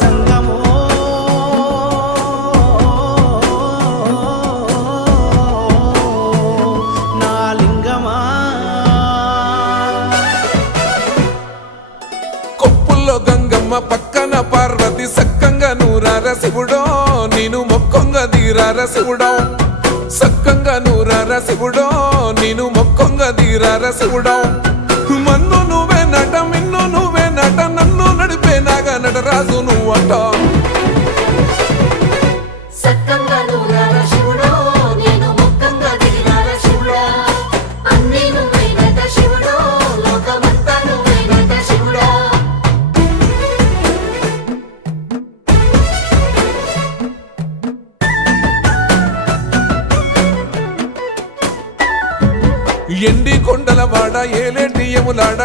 జంగమో నా లింగమా కొప్పుల్లో గంగమ్మ పక్కన పార్వతి సక్కంగా నూరార శివుడో నేను మొక్కంగా తీరార శివుడో సక్కంగా నూరార శివుడో నేను మొక్కంగా తీరార శివుడో మన్ను నువ్వే నట మిన్ను నువ్వే నట నన్ను నడిపే నాగా నటరాజు నువ్వట ఎండి కొండల వాడ ఏలేటి యములాడ